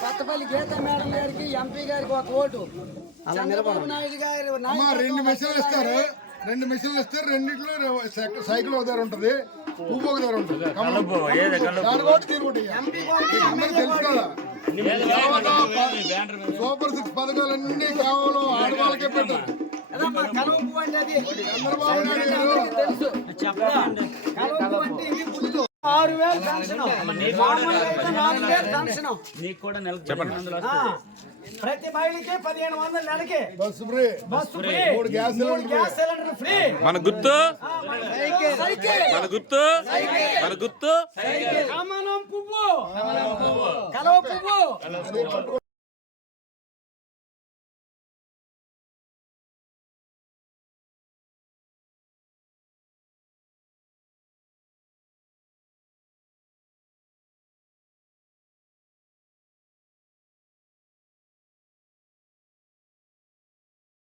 Kothapalli Geetha madam గారికి MP గారికి ఒక ఓటు నాయుడు గారి రెండు మిషన్లు ఇస్తారు. రెండు మిషన్లు ఇస్తారు. రెండిట్లో సైకిల్- ఒక దగ్గర ఉంటుంది. పువ్వు ఒక దగ్గర ఉంటుంది. సూపర్ సిక్స్ పథకాలన్నీ కేవలం ఆడవాళ్ళకే పెట్టారు. చంద్రబాబు నాయుడు గారు అందరికీ తెలుసు కలువ పువ్వు అంటే ఇది గుర్తు ఆరు వేలు పెన్షన్ మామూలుగా అయితే నాలుగు వేలు పెన్షన్ నీకు కూడా నెలకు పదిహేను వందలు వస్తాయి. ఆ, ప్రతి మహిళకి పదిహేను వందల నెలకి. Bus free. Bus free. మూడు గ్యాస్ సిలిండర్ ఫ్రీ. మన గుర్తు మన సైకిల్. మన గుర్తు మన గుర్తు కమలం పువ్వు. కలవ పువ్వు.